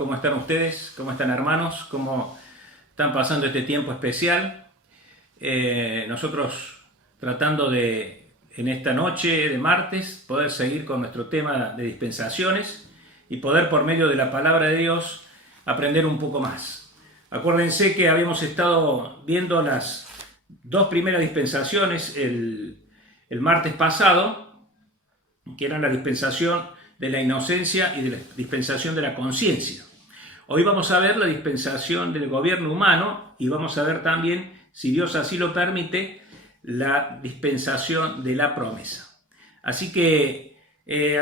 ¿cómo están ustedes? ¿Cómo están, hermanos? ¿Cómo están pasando este tiempo especial? Nosotros tratando de, en esta noche de martes, poder seguir con nuestro tema de dispensaciones y poder, por medio de la palabra de Dios, aprender un poco más. Acuérdense que habíamos estado viendo las dos primeras dispensaciones el martes pasado, que eran la dispensación de la inocencia y de la dispensación de la conciencia. Hoy vamos a ver la dispensación del gobierno humano y vamos a ver también, si Dios así lo permite, la dispensación de la promesa. Así que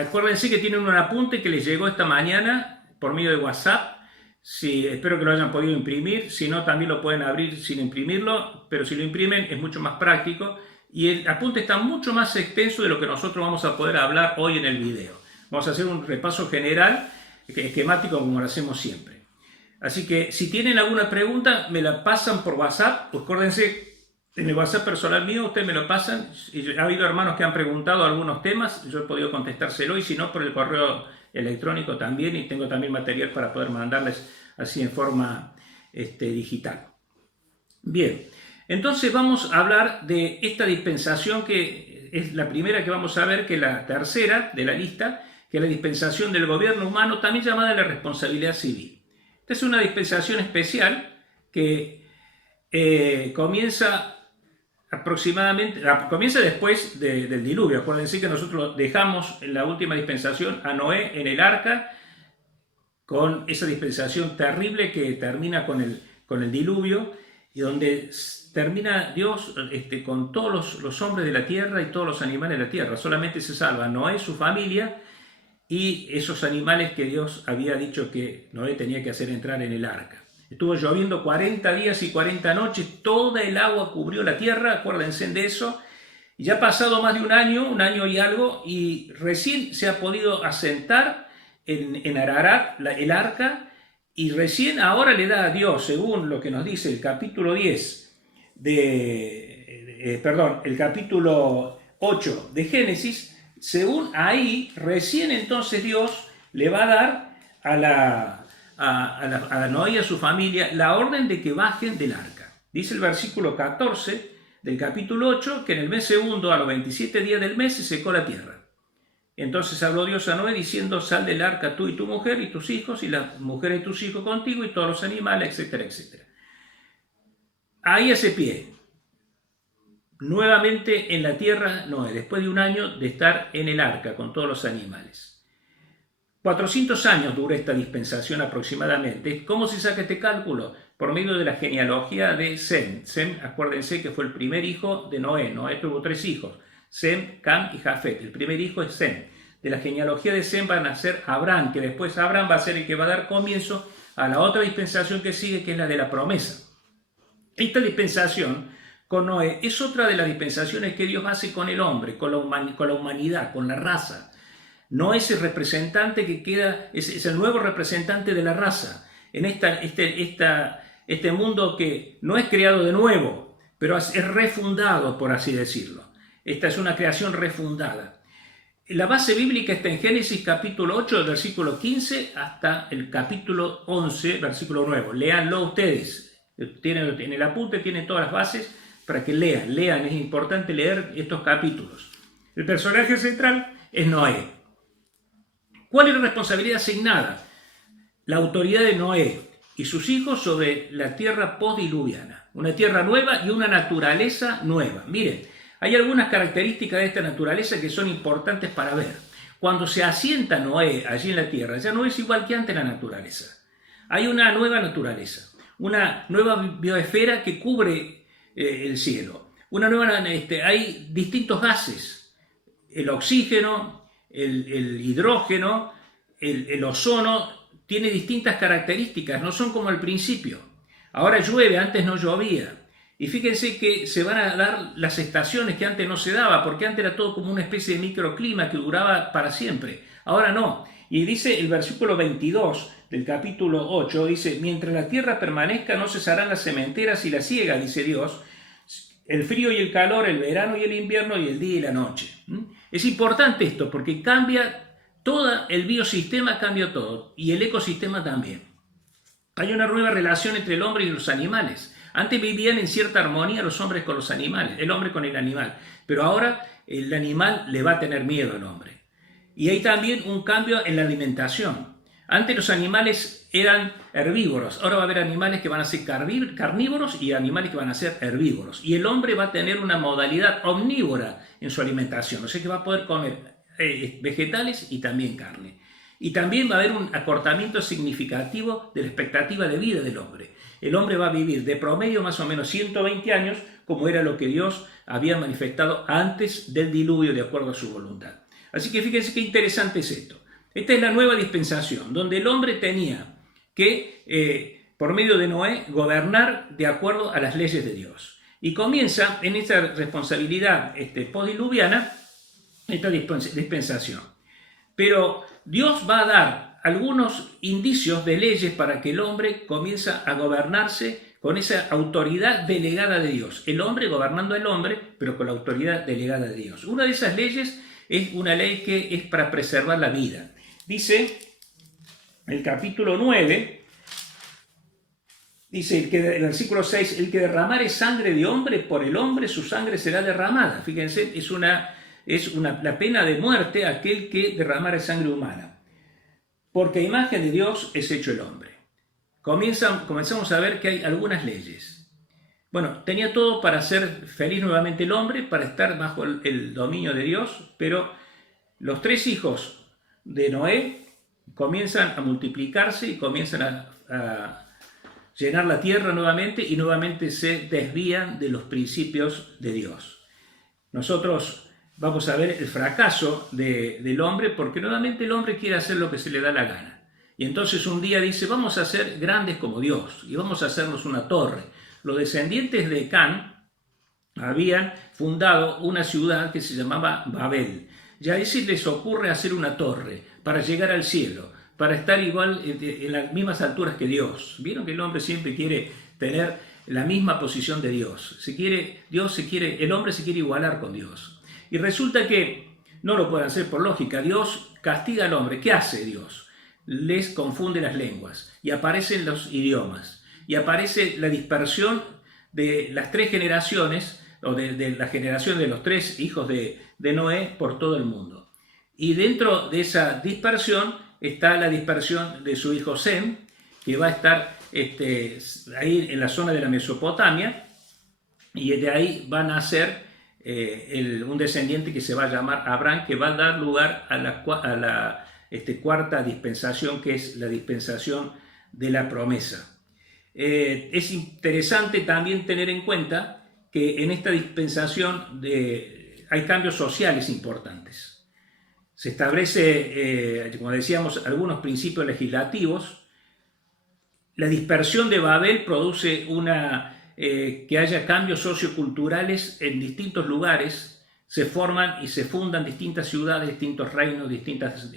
acuérdense que tienen un apunte que les llegó esta mañana por medio de WhatsApp. Sí, espero que lo hayan podido imprimir, si no también lo pueden abrir sin imprimirlo, pero si lo imprimen es mucho más práctico y el apunte está mucho más extenso de lo que nosotros vamos a poder hablar hoy en el video. Vamos a hacer un repaso general, esquemático, como lo hacemos siempre. Así que si tienen alguna pregunta, me la pasan por WhatsApp. Pues acuérdense, en el WhatsApp personal mío, ustedes me lo pasan. Ha habido hermanos que han preguntado algunos temas, yo he podido contestárselo, y si no, por el correo electrónico también, y tengo también material para poder mandarles así en forma digital. Bien, entonces vamos a hablar de esta dispensación que es la primera que vamos a ver, que es la tercera de la lista, que es la dispensación del gobierno humano, también llamada la responsabilidad civil. Esta es una dispensación especial que comienza después del diluvio. Acuérdense que nosotros dejamos en la última dispensación a Noé en el arca, con esa dispensación terrible que termina con el diluvio, y donde termina Dios con todos los hombres de la tierra y todos los animales de la tierra. Solamente se salva Noé, su familia, y esos animales que Dios había dicho que Noé tenía que hacer entrar en el arca. Estuvo lloviendo 40 días y 40 noches, toda el agua cubrió la tierra, acuérdense de eso. Y ya ha pasado más de un año y algo, y recién se ha podido asentar en Ararat el arca, y recién ahora le da a Dios, según lo que nos dice el capítulo 10 el capítulo 8 de Génesis. Según ahí, recién entonces Dios le va a dar a Noé y a su familia la orden de que bajen del arca. Dice el versículo 14 del capítulo 8 que en el mes segundo, a los 27 días del mes, se secó la tierra. Entonces habló Dios a Noé diciendo: sal del arca tú y tu mujer y tus hijos, y las mujeres de tus hijos contigo, y todos los animales, etcétera, etcétera. Ahí hace pie nuevamente en la tierra Noé, después de un año de estar en el arca con todos los animales. 400 años dura esta dispensación aproximadamente. ¿Cómo se saca este cálculo? Por medio de la genealogía de Sem. Sem, acuérdense que fue el primer hijo de Noé. Noé tuvo 3 hijos: Sem, Cam y Jafet. El primer hijo es Sem. De la genealogía de Sem va a nacer Abraham, que después Abraham va a ser el que va a dar comienzo a la otra dispensación que sigue, que es la de la promesa. Esta dispensación con Noé es otra de las dispensaciones que Dios hace con el hombre, con la humanidad, con la raza. Noé es el representante que queda, es el nuevo representante de la raza en este mundo que no es creado de nuevo, pero es refundado, por así decirlo. Esta es una creación refundada. La base bíblica está en Génesis capítulo 8, versículo 15 hasta el capítulo 11, versículo 9. Léanlo ustedes. En el apunte tienen todas las bases para que lean. Es importante leer estos capítulos. El personaje central es Noé. ¿Cuál es la responsabilidad asignada? La autoridad de Noé y sus hijos sobre la tierra postdiluviana. Una tierra nueva y una naturaleza nueva. Miren, hay algunas características de esta naturaleza que son importantes para ver. Cuando se asienta Noé allí en la tierra, ya no es igual que antes la naturaleza. Hay una nueva naturaleza, una nueva biosfera que cubre el cielo. Hay distintos gases: el oxígeno, el hidrógeno, el ozono. Tiene distintas características, no son como al principio. Ahora llueve, antes no llovía. Y fíjense que se van a dar las estaciones que antes no se daba, porque antes era todo como una especie de microclima que duraba para siempre. Ahora no. Y dice el versículo 22 del capítulo 8, dice: mientras la tierra permanezca no cesarán las sementeras y la siega, dice Dios, el frío y el calor, el verano y el invierno, y el día y la noche. Es importante esto porque cambia todo, el biosistema cambia todo, y el ecosistema también. Hay una nueva relación entre el hombre y los animales. Antes vivían en cierta armonía los hombres con los animales, el hombre con el animal, pero ahora el animal le va a tener miedo al hombre. Y hay también un cambio en la alimentación. Antes los animales eran herbívoros, ahora va a haber animales que van a ser carnívoros y animales que van a ser herbívoros. Y el hombre va a tener una modalidad omnívora en su alimentación, o sea que va a poder comer vegetales y también carne. Y también va a haber un acortamiento significativo de la expectativa de vida del hombre. El hombre va a vivir de promedio más o menos 120 años, como era lo que Dios había manifestado antes del diluvio de acuerdo a su voluntad. Así que fíjense qué interesante es esto. Esta es la nueva dispensación, donde el hombre tenía que, por medio de Noé, gobernar de acuerdo a las leyes de Dios. Y comienza en esta responsabilidad postdiluviana esta dispensación. Pero Dios va a dar algunos indicios de leyes para que el hombre comience a gobernarse con esa autoridad delegada de Dios. El hombre gobernando al hombre, pero con la autoridad delegada de Dios. Una de esas leyes es una ley que es para preservar la vida. Dice el capítulo 9, dice el versículo 6, el que derramare sangre de hombre, por el hombre su sangre será derramada. Fíjense, la pena de muerte a aquel que derramare sangre humana. Porque a imagen de Dios es hecho el hombre. Comenzamos a ver que hay algunas leyes. Bueno, tenía todo para ser feliz nuevamente el hombre, para estar bajo el dominio de Dios, pero los 3 hijos de Noé comienzan a multiplicarse y comienzan a llenar la tierra nuevamente y nuevamente se desvían de los principios de Dios. Nosotros vamos a ver el fracaso del hombre porque nuevamente el hombre quiere hacer lo que se le da la gana. Y entonces un día dice, vamos a ser grandes como Dios y vamos a hacernos una torre. Los descendientes de Can habían fundado una ciudad que se llamaba Babel. Y a ese les ocurre hacer una torre para llegar al cielo, para estar igual en las mismas alturas que Dios. Vieron que el hombre siempre quiere tener la misma posición de Dios. El hombre se quiere igualar con Dios. Y resulta que no lo puede hacer por lógica. Dios castiga al hombre. ¿Qué hace Dios? Les confunde las lenguas y aparecen los idiomas. Y aparece la dispersión de las 3 generaciones, o de la generación de los 3 hijos de Noé por todo el mundo. Y dentro de esa dispersión está la dispersión de su hijo Sem, que va a estar ahí en la zona de la Mesopotamia, y de ahí van a ser un descendiente que se va a llamar Abraham, que va a dar lugar a la cuarta dispensación, que es la dispensación de la promesa. Es interesante también tener en cuenta que en esta dispensación hay cambios sociales importantes. Se establece, como decíamos, algunos principios legislativos. La dispersión de Babel produce que haya cambios socioculturales en distintos lugares. Se forman y se fundan distintas ciudades, distintos reinos, distintas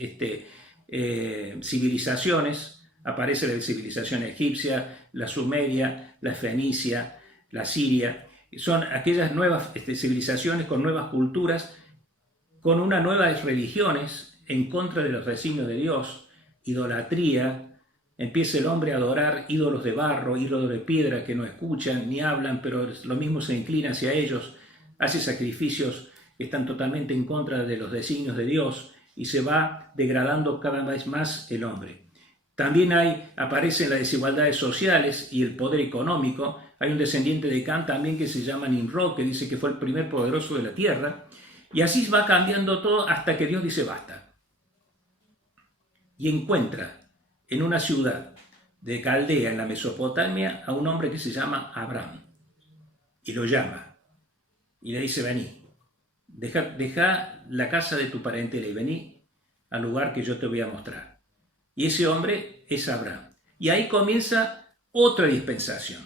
civilizaciones. Aparece la civilización egipcia, la sumeria, la fenicia, la siria. Son aquellas nuevas civilizaciones con nuevas culturas, con unas nuevas religiones en contra de los designios de Dios, idolatría. Empieza el hombre a adorar ídolos de barro, ídolos de piedra que no escuchan ni hablan, pero lo mismo se inclina hacia ellos, hace sacrificios que están totalmente en contra de los designios de Dios y se va degradando cada vez más el hombre. También aparecen las desigualdades sociales y el poder económico. Hay un descendiente de Can también que se llama Nimrod, que dice que fue el primer poderoso de la tierra. Y así va cambiando todo hasta que Dios dice basta. Y encuentra en una ciudad de Caldea, en la Mesopotamia, a un hombre que se llama Abraham. Y lo llama. Y le dice, vení, deja la casa de tu parentela y vení al lugar que yo te voy a mostrar. Y ese hombre es Abraham. Y ahí comienza otra dispensación,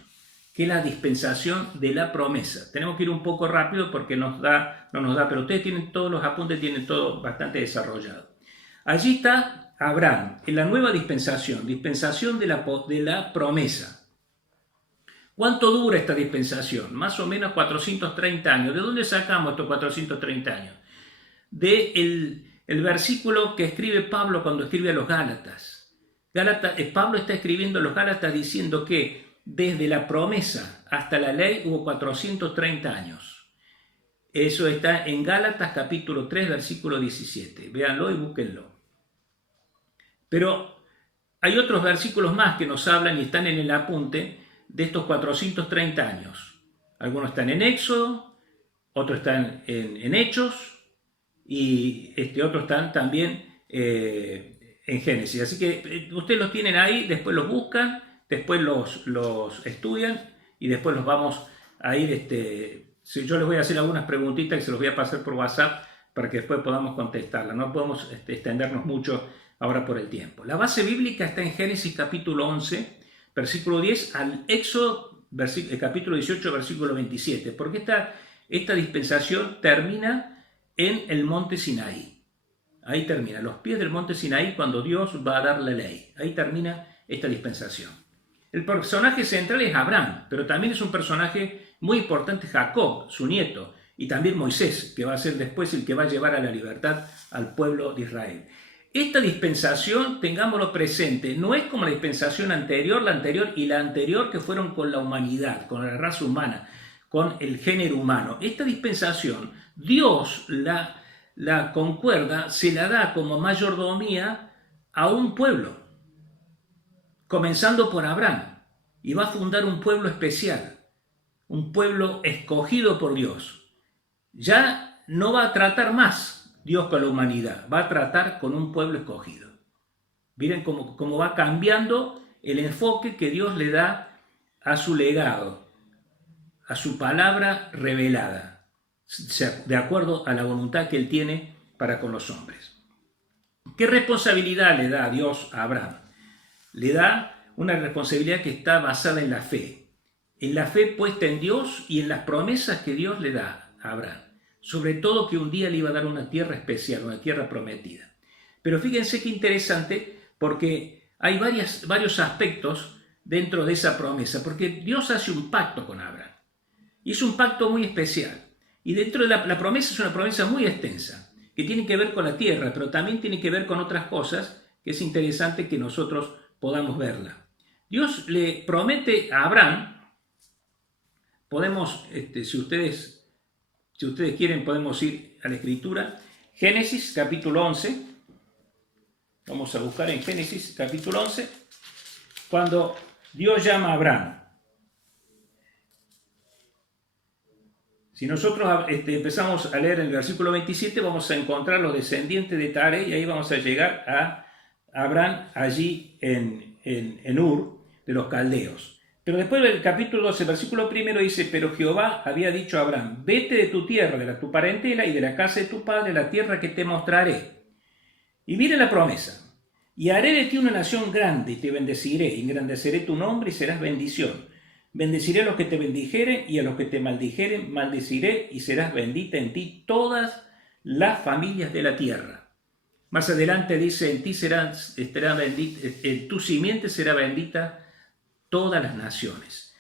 que es la dispensación de la promesa. Tenemos que ir un poco rápido porque no nos da, pero ustedes tienen todos los apuntes, tienen todo bastante desarrollado. Allí está Abraham, en la nueva dispensación de la promesa. ¿Cuánto dura esta dispensación? Más o menos 430 años. ¿De dónde sacamos estos 430 años? El versículo que escribe Pablo cuando escribe a los Gálatas. Pablo está escribiendo a los Gálatas diciendo que desde la promesa hasta la ley hubo 430 años. Eso está en Gálatas capítulo 3, versículo 17. Véanlo y búsquenlo. Pero hay otros versículos más que nos hablan y están en el apunte de estos 430 años. Algunos están en Éxodo, otros están en Hechos y otros están también en Génesis. Así que ustedes los tienen ahí, después los buscan, después los estudian y después los vamos a ir. Yo les voy a hacer algunas preguntitas que se los voy a pasar por WhatsApp para que después podamos contestarlas. No podemos extendernos mucho ahora por el tiempo. La base bíblica está en Génesis capítulo 11, versículo 10, al Éxodo capítulo 18, versículo 27, porque esta dispensación termina en el monte Sinaí. Ahí termina, los pies del monte Sinaí, cuando Dios va a dar la ley. Ahí termina esta dispensación. El personaje central es Abraham, pero también es un personaje muy importante Jacob, su nieto, y también Moisés, que va a ser después el que va a llevar a la libertad al pueblo de Israel. Esta dispensación, tengámoslo presente, no es como la dispensación anterior, la anterior y la anterior que fueron con la humanidad, con la raza humana, con el género humano. Esta dispensación, Dios la concuerda, se la da como mayordomía a un pueblo, comenzando por Abraham, y va a fundar un pueblo especial, un pueblo escogido por Dios. Ya no va a tratar más Dios con la humanidad, va a tratar con un pueblo escogido. Miren cómo va cambiando el enfoque que Dios le da a su legado, a su palabra revelada, de acuerdo a la voluntad que Él tiene para con los hombres. ¿Qué responsabilidad le da Dios a Abraham? Le da una responsabilidad que está basada en la fe puesta en Dios y en las promesas que Dios le da a Abraham. Sobre todo que un día le iba a dar una tierra especial, una tierra prometida. Pero fíjense qué interesante, porque hay varios aspectos dentro de esa promesa, porque Dios hace un pacto con Abraham. Y es un pacto muy especial. Y dentro de la promesa es una promesa muy extensa, que tiene que ver con la tierra, pero también tiene que ver con otras cosas, que es interesante que nosotros podamos verla. Dios le promete a Abraham, podemos, si ustedes quieren, podemos ir a la Escritura. Génesis capítulo 11. Vamos a buscar en Génesis capítulo 11. Cuando Dios llama a Abraham. Si nosotros empezamos a leer el versículo 27, vamos a encontrar los descendientes de Tare y ahí vamos a llegar a Abraham allí en Ur de los caldeos. Pero después del capítulo 12, versículo 1 dice, pero Jehová había dicho a Abraham, vete de tu tierra, de tu parentela y de la casa de tu padre, la tierra que te mostraré. Y mire la promesa, y haré de ti una nación grande y te bendeciré, engrandeceré tu nombre y serás bendición. Bendeciré a los que te bendijeren y a los que te maldijeren, maldeciré y serás bendita en ti todas las familias de la tierra. Más adelante dice, en tu simiente será bendita todas las naciones.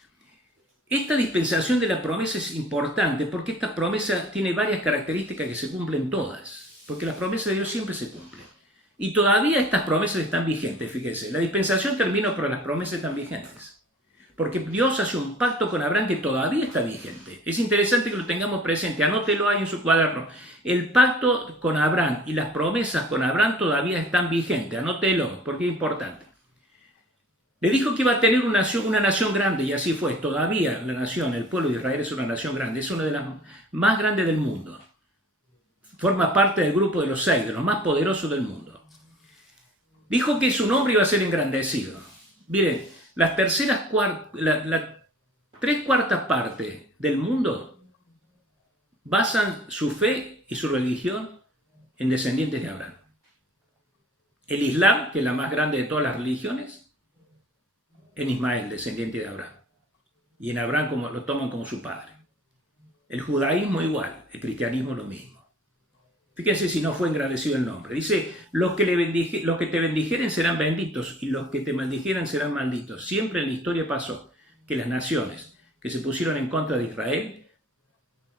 Esta dispensación de la promesa es importante porque esta promesa tiene varias características que se cumplen todas, porque las promesas de Dios siempre se cumplen. Y todavía estas promesas están vigentes, fíjense. La dispensación terminó, pero las promesas están vigentes. Porque Dios hace un pacto con Abraham que todavía está vigente. Es interesante que lo tengamos presente, anótelo ahí en su cuaderno. El pacto con Abraham y las promesas con Abraham todavía están vigentes, anótelo, porque es importante. Le dijo que iba a tener una nación grande, y así fue. Todavía la nación, el pueblo de Israel es una nación grande, es una de las más grandes del mundo. Forma parte del grupo de los 6, de los más poderosos del mundo. Dijo que su nombre iba a ser engrandecido. Miren, las 3/4 partes del mundo basan su fe y su religión en descendientes de Abraham. El Islam, que es la más grande de todas las religiones, en Ismael, descendiente de Abraham. Y en Abraham lo toman como su padre. El judaísmo igual, el cristianismo lo mismo. Fíjense si no fue engrandecido el nombre. Dice, los que te bendijeren serán benditos y los que te maldijeren serán malditos. Siempre en la historia pasó que las naciones que se pusieron en contra de Israel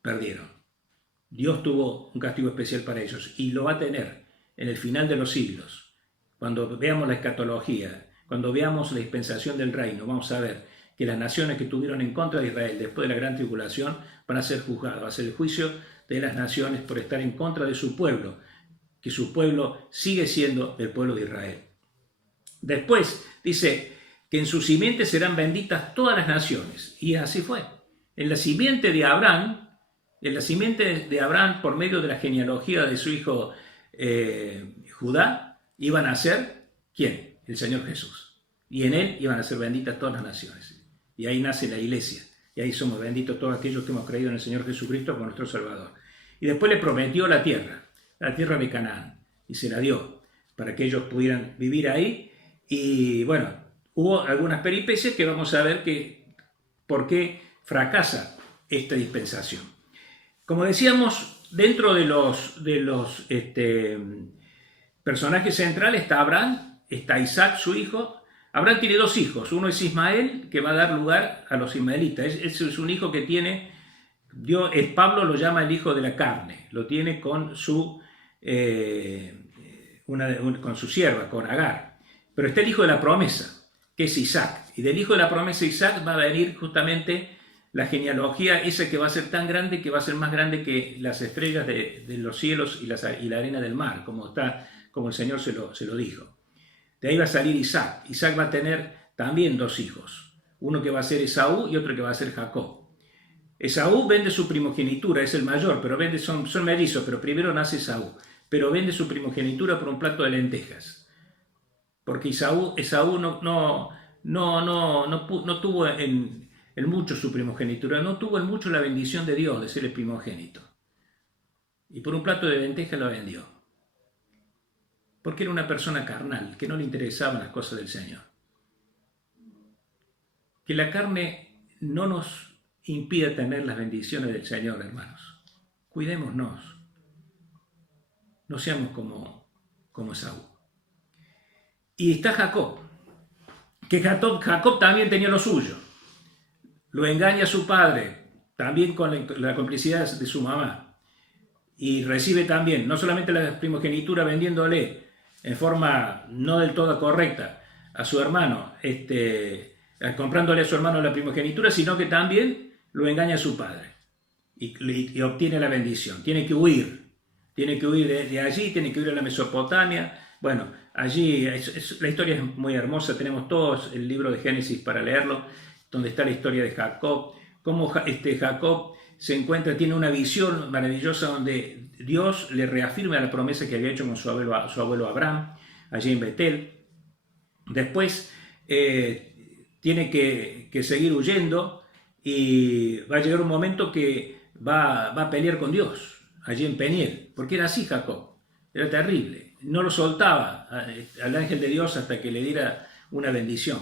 perdieron. Dios tuvo un castigo especial para ellos y lo va a tener en el final de los siglos, Cuando veamos la escatología, cuando veamos la dispensación del reino, vamos a ver que las naciones que tuvieron en contra de Israel después de la gran tribulación van a ser juzgadas, va a ser el juicio de las naciones por estar en contra de su pueblo, que su pueblo sigue siendo el pueblo de Israel. Después dice que en su simiente serán benditas todas las naciones, y así fue. En la simiente de Abraham, por medio de la genealogía de su hijo Judá, iban a ser, ¿quién? El Señor Jesús. Y en él iban a ser benditas todas las naciones. Y ahí nace la iglesia. Y ahí somos benditos todos aquellos que hemos creído en el Señor Jesucristo como nuestro Salvador. Y después le prometió la tierra de Canaán. Y se la dio para que ellos pudieran vivir ahí. Y bueno, hubo algunas peripecias que vamos a ver por qué fracasa esta dispensación. Como decíamos, dentro de los personajes centrales está Abraham, está Isaac, su hijo. Abraham tiene dos hijos, uno es Ismael, que va a dar lugar a los ismaelitas. Ese es un hijo que tiene, Pablo lo llama el hijo de la carne, lo tiene con su sierva, con Agar. Pero está el hijo de la promesa, que es Isaac. Y del hijo de la promesa Isaac va a venir justamente la genealogía esa que va a ser tan grande, que va a ser más grande que las estrellas de los cielos y la arena del mar, como el Señor se lo dijo. De ahí va a salir Isaac. Isaac va a tener también dos hijos. Uno que va a ser Esaú y otro que va a ser Jacob. Esaú vende su primogenitura, es el mayor, pero son mellizos, pero primero nace Esaú. Pero vende su primogenitura por un plato de lentejas. Porque Esaú no tuvo en mucho su primogenitura, no tuvo en mucho la bendición de Dios de ser el primogénito. Y por un plato de lentejas lo vendió. Porque era una persona carnal, que no le interesaban las cosas del Señor. Que la carne no nos impida tener las bendiciones del Señor, hermanos. Cuidémonos. No seamos como Esaú. Y está Jacob. Que Jacob también tenía lo suyo. Lo engaña a su padre, también con la complicidad de su mamá. Y recibe también, no solamente la primogenitura vendiéndole en forma no del todo correcta a su hermano, comprándole a su hermano la primogenitura, sino que también lo engaña a su padre y obtiene la bendición. Tiene que huir de allí, tiene que huir a la Mesopotamia. Bueno, allí la historia es muy hermosa, tenemos todos el libro de Génesis para leerlo, donde está la historia de Jacob, cómo Jacob se encuentra, tiene una visión maravillosa donde Dios le reafirma la promesa que había hecho con su abuelo Abraham, allí en Betel. Después tiene que seguir huyendo y va a llegar un momento que va a pelear con Dios, allí en Peniel, porque era así Jacob, era terrible, no lo soltaba al ángel de Dios hasta que le diera una bendición.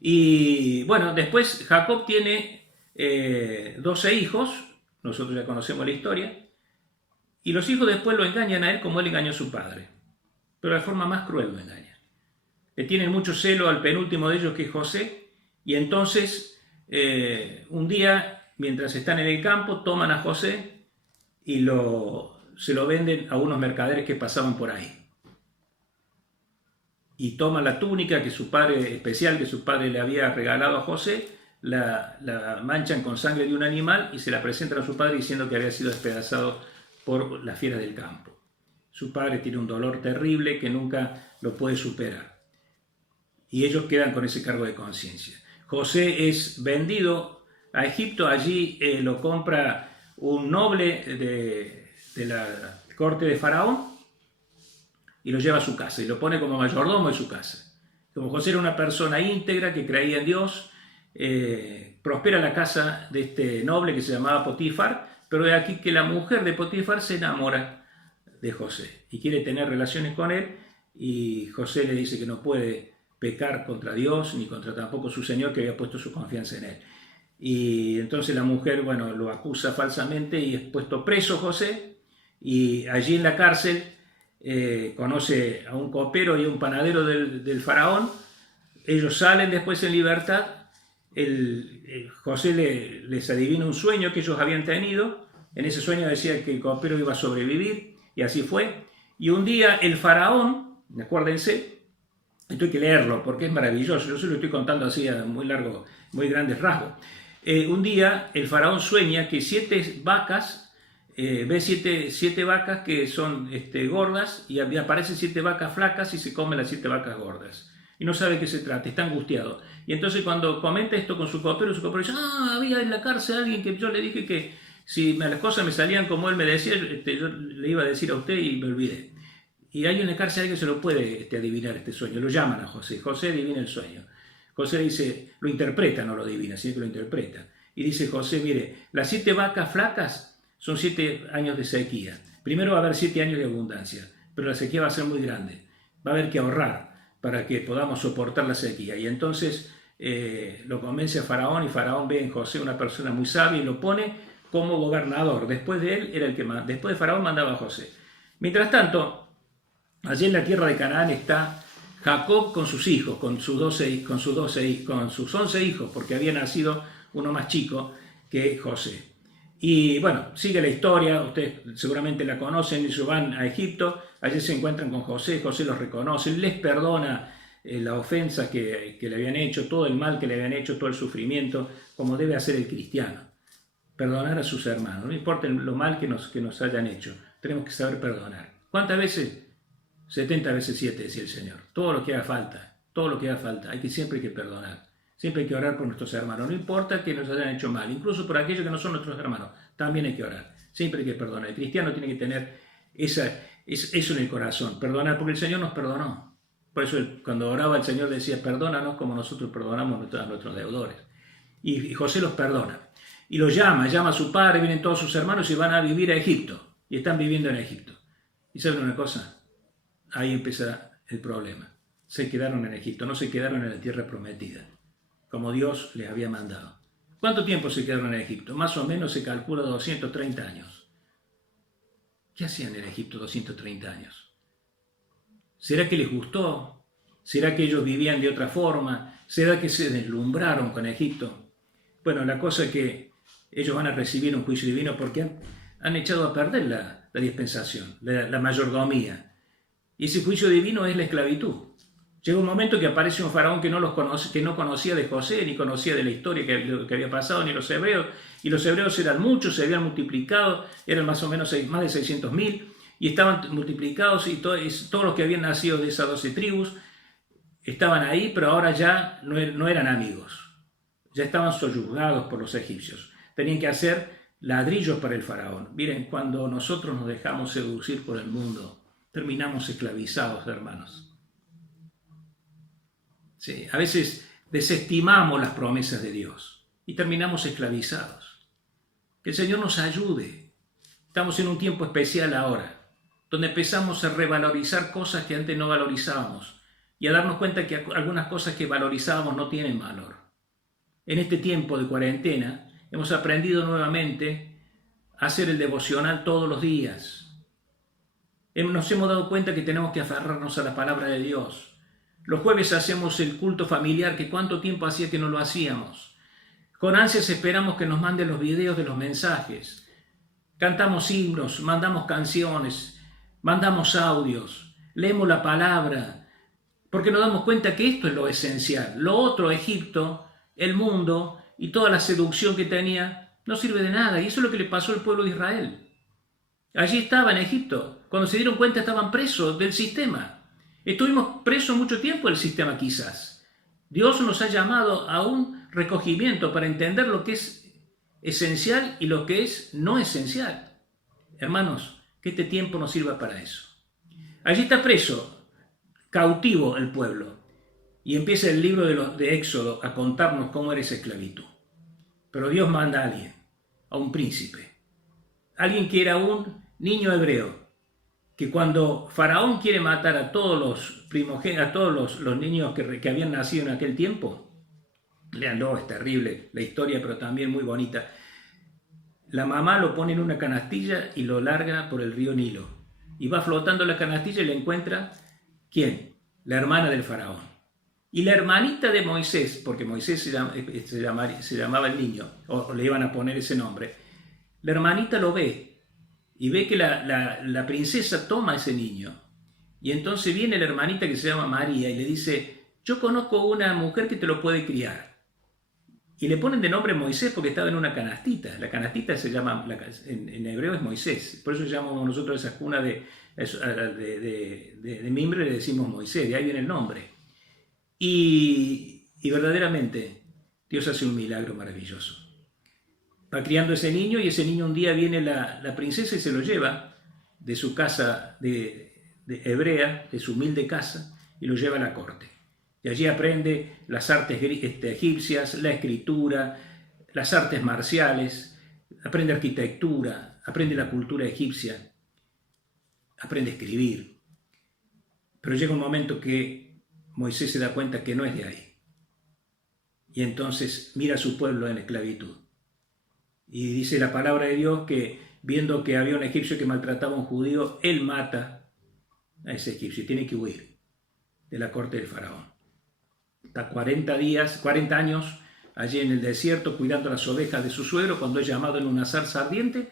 Y bueno, después Jacob tiene 12 hijos, nosotros ya conocemos la historia, y los hijos después lo engañan a él como él engañó a su padre, pero de la forma más cruel lo engañan. Le tienen mucho celo al penúltimo de ellos, que es José, y entonces un día, mientras están en el campo, toman a José y se lo venden a unos mercaderes que pasaban por ahí. Y toman la túnica que su padre le había regalado a José, la manchan con sangre de un animal y se la presentan a su padre diciendo que había sido despedazado por las fieras del campo. Su padre tiene un dolor terrible que nunca lo puede superar. Y ellos quedan con ese cargo de conciencia. José es vendido a Egipto, allí lo compra un noble de la corte de Faraón y lo lleva a su casa y lo pone como mayordomo de su casa. Como José era una persona íntegra que creía en Dios, prospera la casa de este noble que se llamaba Potifar, pero de aquí que la mujer de Potifar se enamora de José y quiere tener relaciones con él, y José le dice que no puede pecar contra Dios ni contra tampoco su Señor, que había puesto su confianza en él. Y entonces la mujer, lo acusa falsamente y es puesto preso José, y allí en la cárcel conoce a un copero y a un panadero del faraón. Ellos salen después en libertad. José les adivina un sueño que ellos habían tenido. En ese sueño decía que el copero iba a sobrevivir, y así fue. Y un día el faraón, acuérdense, Esto hay que leerlo porque es maravilloso. Yo se lo estoy contando así a muy largo, muy grandes rasgos. Un día el faraón sueña que 7 vacas, ve siete vacas que son gordas y aparecen 7 vacas flacas y se comen las 7 vacas gordas. Y no sabe de qué se trata, está angustiado. Y entonces cuando comenta esto con su copero dice, había en la cárcel alguien que yo le dije que si las cosas me salían como él me decía, yo le iba a decir a usted y me olvidé. Y hay en la cárcel alguien que se lo puede adivinar este sueño. Lo llaman a José. José adivina el sueño. José dice, lo interpreta, no lo adivina, sino que lo interpreta. Y dice José, mire, las 7 vacas flacas son 7 años de sequía. Primero va a haber 7 años de abundancia, pero la sequía va a ser muy grande. Va a haber que ahorrar para que podamos soportar la sequía. Y entonces lo convence a Faraón y Faraón ve en José una persona muy sabia y lo pone como gobernador. Después de él era el que más. Después de Faraón mandaba a José. Mientras tanto, allí en la tierra de Canaán está Jacob con sus hijos, con sus 11 hijos, porque había nacido uno más chico que José. Y bueno, sigue la historia, ustedes seguramente la conocen, ellos van a Egipto, allí se encuentran con José, José los reconoce, les perdona la ofensa que le habían hecho, todo el mal que le habían hecho, todo el sufrimiento, como debe hacer el cristiano. Perdonar a sus hermanos, no importa lo mal que nos hayan hecho, tenemos que saber perdonar. ¿Cuántas veces? 70 veces 7, decía el Señor. Todo lo que haga falta, siempre hay que perdonar. Siempre hay que orar por nuestros hermanos, no importa que nos hayan hecho mal, incluso por aquellos que no son nuestros hermanos, también hay que orar. Siempre hay que perdonar. El cristiano tiene que tener eso en el corazón, perdonar, porque el Señor nos perdonó. Por eso cuando oraba el Señor decía, perdónanos como nosotros perdonamos a nuestros deudores. Y José los perdona. Y los llama a su padre, vienen todos sus hermanos y van a vivir a Egipto. Y están viviendo en Egipto. ¿Y saben una cosa? Ahí empieza el problema. Se quedaron en Egipto, no se quedaron en la tierra prometida, como Dios les había mandado. ¿Cuánto tiempo se quedaron en Egipto? Más o menos se calcula 230 años. ¿Qué hacían en Egipto 230 años? ¿Será que les gustó? ¿Será que ellos vivían de otra forma? ¿Será que se deslumbraron con Egipto? Bueno, la cosa es que ellos van a recibir un juicio divino porque han echado a perder la dispensación, la mayordomía. Y ese juicio divino es la esclavitud. Llega un momento que aparece un faraón que no conocía de José, ni conocía de la historia que había pasado, ni los hebreos. Y los hebreos eran muchos, se habían multiplicado, eran más o menos más de 600.000, y estaban multiplicados, y todos los que habían nacido de esas 12 tribus estaban ahí, pero ahora ya no eran amigos. Ya estaban soyugados por los egipcios. Tenían que hacer ladrillos para el faraón. Miren, cuando nosotros nos dejamos seducir por el mundo, terminamos esclavizados, hermanos. Sí, a veces desestimamos las promesas de Dios y terminamos esclavizados. Que el Señor nos ayude. Estamos en un tiempo especial ahora, donde empezamos a revalorizar cosas que antes no valorizábamos y a darnos cuenta que algunas cosas que valorizábamos no tienen valor. En este tiempo de cuarentena hemos aprendido nuevamente a hacer el devocional todos los días. Nos hemos dado cuenta que tenemos que aferrarnos a la palabra de Dios. Los jueves hacemos el culto familiar, que cuánto tiempo hacía que no lo hacíamos. Con ansias esperamos que nos manden los videos de los mensajes. Cantamos himnos, mandamos canciones, mandamos audios, leemos la palabra, porque nos damos cuenta que esto es lo esencial. Lo otro, Egipto, el mundo y toda la seducción que tenía, no sirve de nada. Y eso es lo que le pasó al pueblo de Israel. Allí estaba en Egipto. Cuando se dieron cuenta estaban presos del sistema. Estuvimos presos mucho tiempo del sistema quizás. Dios nos ha llamado a un recogimiento para entender lo que es esencial y lo que es no esencial. Hermanos, que este tiempo nos sirva para eso. Allí está preso, cautivo el pueblo. Y empieza el libro de Éxodo a contarnos cómo era esa esclavitud. Pero Dios manda a alguien, a un príncipe. Alguien que era un niño hebreo, que cuando Faraón quiere matar a todos los primogénitos, a todos los niños que habían nacido en aquel tiempo, léanlo, es terrible la historia, pero también muy bonita. La mamá lo pone en una canastilla y lo larga por el río Nilo. Y va flotando la canastilla y le encuentra, ¿quién? La hermana del faraón. Y la hermanita de Moisés, porque Moisés se llamaba el niño, o le iban a poner ese nombre, la hermanita lo ve y ve que la princesa toma a ese niño Y entonces viene la hermanita que se llama María y le dice, yo conozco una mujer que te lo puede criar. Y le ponen de nombre Moisés porque estaba en una canastita. La canastita se llama, en hebreo es Moisés. Por eso llamamos nosotros esa cuna de mimbre, le decimos Moisés, de ahí viene el nombre. Y verdaderamente Dios hace un milagro maravilloso. Va criando ese niño y ese niño un día viene la princesa y se lo lleva de su casa de hebrea, de su humilde casa, y lo lleva a la corte. Y allí aprende las artes egipcias, la escritura, las artes marciales, aprende arquitectura, aprende la cultura egipcia, aprende a escribir. Pero llega un momento que Moisés se da cuenta que no es de ahí. Y entonces mira a su pueblo en esclavitud. Y dice la palabra de Dios que viendo que había un egipcio que maltrataba a un judío, él mata a ese egipcio y tiene que huir de la corte del faraón. Está 40 años allí en el desierto cuidando las ovejas de su suegro. Cuando es llamado en una zarza ardiente,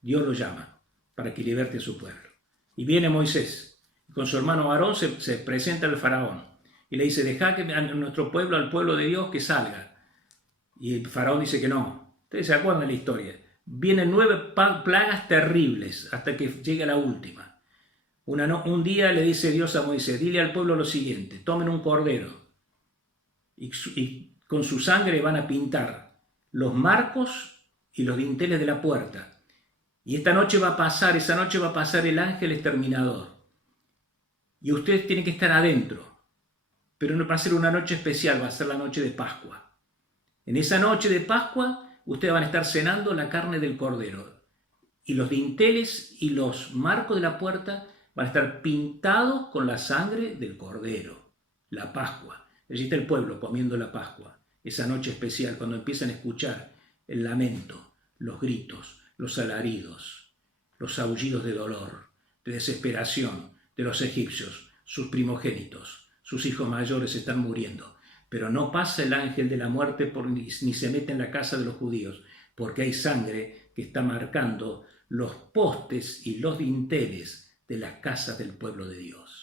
Dios lo llama para que liberte a su pueblo. Y viene Moisés, con su hermano Aarón se presenta al faraón y le dice, deja que a nuestro pueblo, al pueblo de Dios, que salga. Y el faraón dice que no. Ustedes se acuerdan de la historia. Vienen 9 plagas terribles hasta que llega la última. Un día le dice Dios a Moisés, dile al pueblo lo siguiente, tomen un cordero y con su sangre van a pintar los marcos y los dinteles de la puerta. Y esa noche va a pasar el ángel exterminador. Y ustedes tienen que estar adentro. Pero no va a ser una noche especial, va a ser la noche de Pascua. En esa noche de Pascua, ustedes van a estar cenando la carne del cordero. Y los dinteles y los marcos de la puerta van a estar pintados con la sangre del cordero. La Pascua. Allí está el pueblo comiendo la Pascua. Esa noche especial, cuando empiezan a escuchar el lamento, los gritos, los alaridos, los aullidos de dolor, de desesperación de los egipcios, sus primogénitos, sus hijos mayores están muriendo. Pero no pasa el ángel de la muerte ni se mete en la casa de los judíos, porque hay sangre que está marcando los postes y los dinteles de las casas del pueblo de Dios.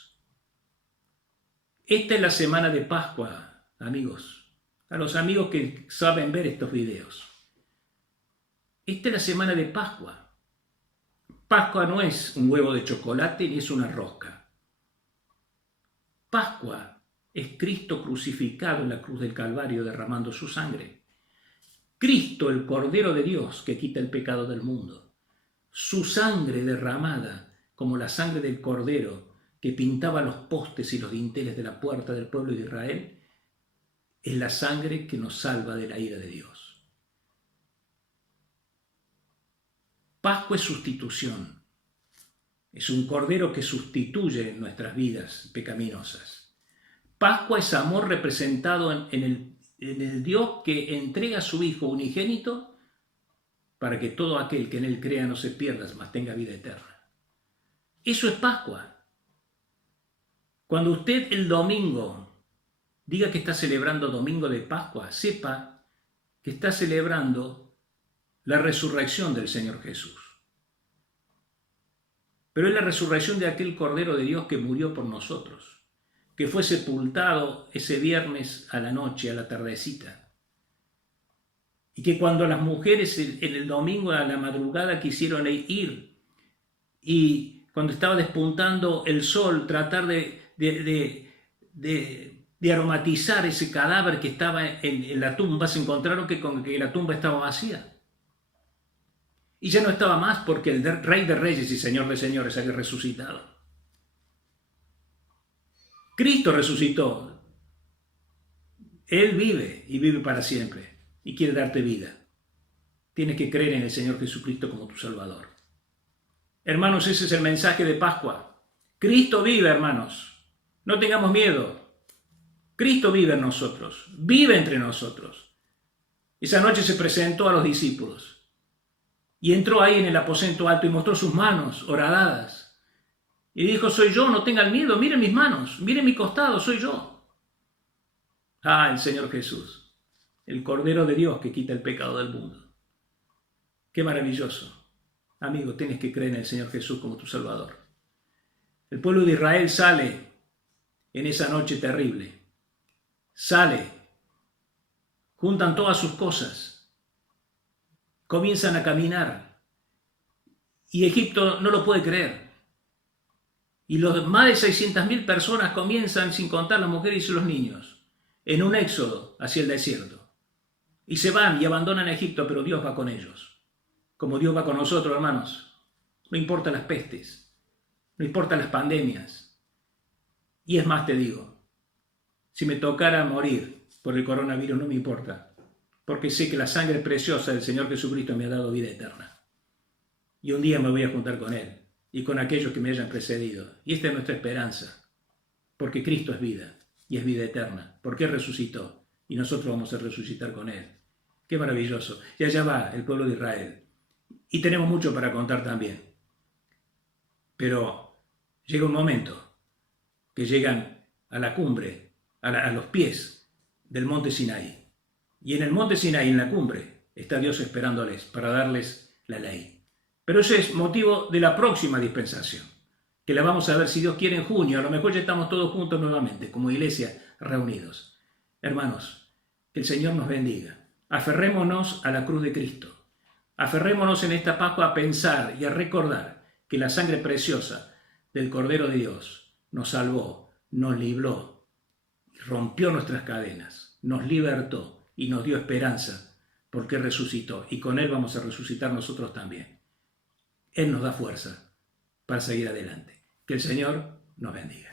Esta es la semana de Pascua, amigos. A los amigos que saben ver estos videos. Esta es la semana de Pascua. Pascua no es un huevo de chocolate ni es una rosca. Pascua es Cristo crucificado en la cruz del Calvario derramando su sangre. Cristo, el Cordero de Dios que quita el pecado del mundo. Su sangre derramada como la sangre del Cordero que pintaba los postes y los dinteles de la puerta del pueblo de Israel, es la sangre que nos salva de la ira de Dios. Pascua es sustitución. Es un cordero que sustituye nuestras vidas pecaminosas. Pascua es amor representado en el Dios que entrega a su Hijo unigénito para que todo aquel que en él crea no se pierda, mas tenga vida eterna. Eso es Pascua. Cuando usted el domingo diga que está celebrando domingo de Pascua, sepa que está celebrando la resurrección del Señor Jesús. Pero es la resurrección de aquel Cordero de Dios que murió por nosotros, que fue sepultado ese viernes a la noche, a la tardecita. Y que cuando las mujeres en el domingo a la madrugada quisieron ir y cuando estaba despuntando el sol, tratar de aromatizar ese cadáver que estaba en la tumba, se encontraron que la tumba estaba vacía. Y ya no estaba más porque el Rey de Reyes y Señor de Señores había resucitado. Cristo resucitó. Él vive y vive para siempre y quiere darte vida. Tienes que creer en el Señor Jesucristo como tu Salvador. Hermanos, ese es el mensaje de Pascua. Cristo vive, hermanos. No tengamos miedo. Cristo vive en nosotros, vive entre nosotros. Esa noche se presentó a los discípulos y entró ahí en el aposento alto y mostró sus manos horadadas. Y dijo, soy yo, no tengan miedo, miren mis manos, miren mi costado, soy yo. Ah, el Señor Jesús, el Cordero de Dios que quita el pecado del mundo. Qué maravilloso. Amigo, tienes que creer en el Señor Jesús como tu Salvador. El pueblo de Israel sale en esa noche terrible. Sale, juntan todas sus cosas, comienzan a caminar y Egipto no lo puede creer. Y los más de 600.000 personas comienzan, sin contar las mujeres y los niños, en un éxodo hacia el desierto. Y se van y abandonan Egipto, pero Dios va con ellos. Como Dios va con nosotros, hermanos. No importa las pestes, no importa las pandemias. Y es más, te digo, si me tocara morir por el coronavirus, no me importa, porque sé que la sangre preciosa del Señor Jesucristo me ha dado vida eterna. Y un día me voy a juntar con Él y con aquellos que me hayan precedido. Y esta es nuestra esperanza, porque Cristo es vida y es vida eterna, porque Él resucitó y nosotros vamos a resucitar con Él. Qué maravilloso. Y allá va el pueblo de Israel. Y tenemos mucho para contar también. Pero llega un momento que llegan a la cumbre, a los pies del monte Sinaí. Y en el monte Sinaí, en la cumbre, está Dios esperándoles para darles la ley. Pero ese es motivo de la próxima dispensación, que la vamos a ver, si Dios quiere, en junio. A lo mejor ya estamos todos juntos nuevamente, como iglesia, reunidos. Hermanos, que el Señor nos bendiga. Aferrémonos a la cruz de Cristo. Aferrémonos en esta Pascua a pensar y a recordar que la sangre preciosa del Cordero de Dios nos salvó, nos libró, rompió nuestras cadenas, nos libertó y nos dio esperanza porque resucitó. Y con Él vamos a resucitar nosotros también. Él nos da fuerza para seguir adelante. Que el Señor nos bendiga.